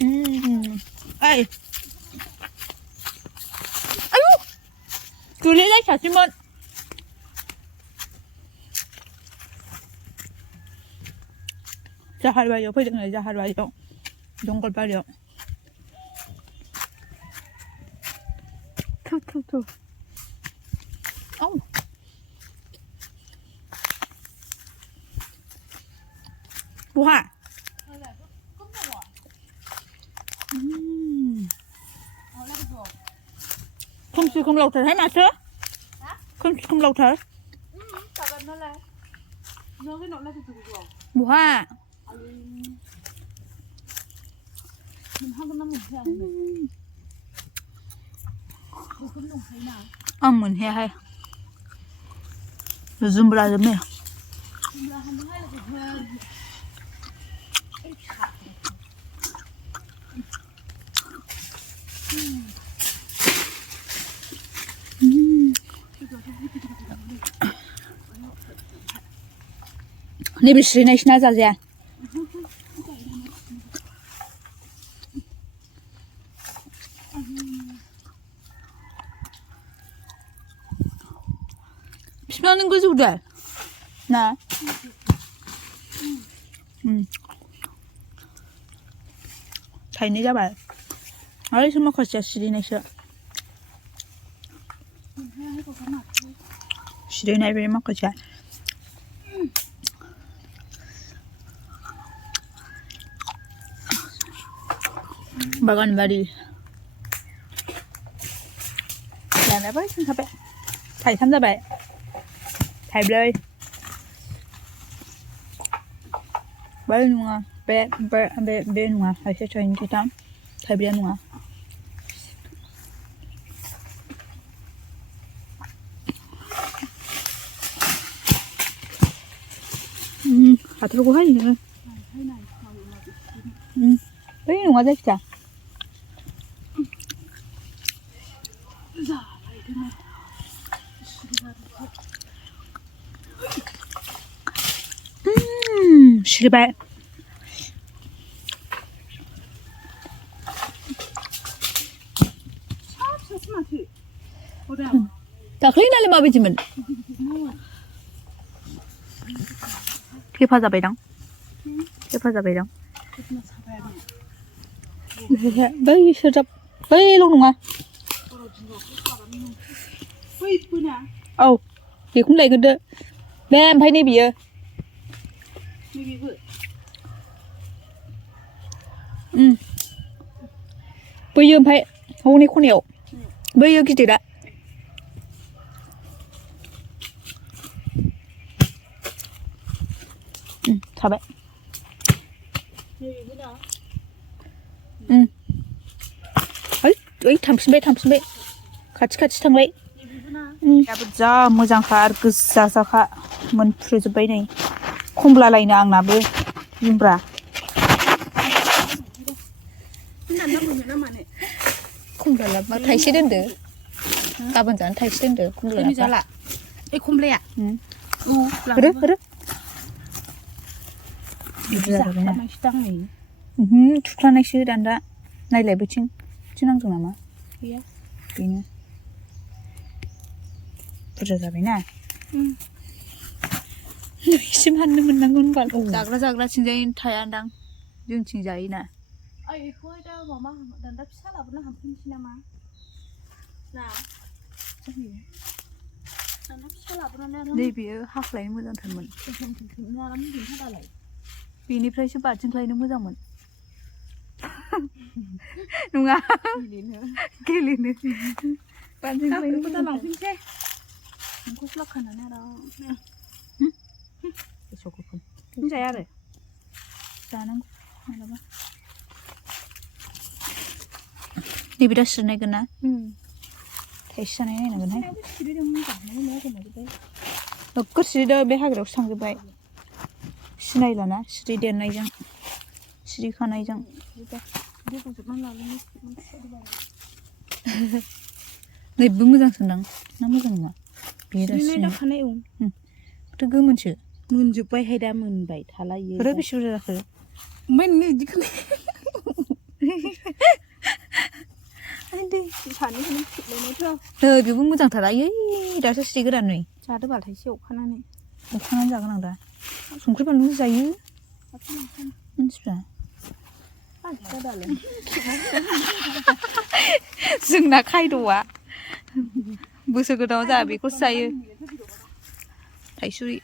Ê. Ây. Cứ lấy đấy chả chim mận. Ra hai bài phải được này ra hai bài đó. Don't có bài đó. Thu. Oh. Bố hả? Không lâu thật thấy mà chứ? Không lâu thật. Bố hả? Mình he hay. Zoom ra rồi mẹ. Ne bir şey ne iş ne zaz ya? Bismillah'ın gözü güzel. Ne? Thầy này ra bà. Ở đây sao mà có chả xí này sợ. Xí này về mà có chả. Bagan bari. Làm lại với xin thầy. Thầy tham gia bài. Thầy bơi. Bơi luôn à. Bơi luôn à. Thầy sẽ cho anh cái tắm. Thầy bơi luôn à. Hạt thô quá gì nữa. Bơi luôn à đấy chả. 실패. 자, 클리나리 마비지면. 피파자 배랑. 피파자 배랑. 베이 시작. 베이 luôn à. Thì cũng lấy cái đó. Bé em thấy này bìa. Bây giờ phải hôm nay không hiểu. Bây giờ cái gì đã? Thôi vậy. Tham xin bé. 같이 थांबाय. दाबो जा मोजांखा आरो गोजा जाखा मोनफ्रुजोब्बाय नै खमला लायनो आंनाबो जुमब्रा खमला लाबा थाइसे दोनदो गाबोन जानो थाइसे दोनदो खमला लाबा ओइ खमलाया होरो बुरजा जाबायना थुख्लानायसो दान्दा नायलाय बैथिं नांदों नामा गैया बेनो बुरजा जाबायना नोंसिम हाननो मोननांगौ होनबा जाग्राथिंजाय थायादां जोंथिं जायोना बेखौहाय दा माबा दान्दा फिसा लाबोना हांफिनसै नामा ना दान्दा फिसा लाबोनानै नैबेयो हाख्लायनो मोजांथारमोन बेनिफ्रायसो बाथिंख्लायनो मोजांमोन नङा गेलेनो बाथिंख्लायनो मोजां लांफिनसै गस्ला खानानै आराम गोसोखौ जाया आरो जानांगौ मालाबा नैबे दा सिरनायगोन ना थाइसे जानाय नायनांगोनहाय नोगोर सिरिदो बे हाग्रायावसो थांजोब्बाय सिनायलाना सिरि देरनायजों सिरि खानायजों नैबो मोजांसोदां ना मोजां नङा सिरिनाय दाखानाय थ' गोमोनसो मोनजोब्बायहाय दा मोनबाय थालायो बेसे बुरजा जाखो ओमफ्राय नोङो बिदिखौ दै सानैखौनो फिटलायनायथ' बेबो मोजांथार आयै दासो स्रि गोदान नै जादोबाल थाइसे अखानानै जागोन आं दा संख्रि बानलु जायो मानसिफ्रा जोंना खायद'आ बोसोर गोदानाव जोंहा बेखौसो जायो थाइसुरि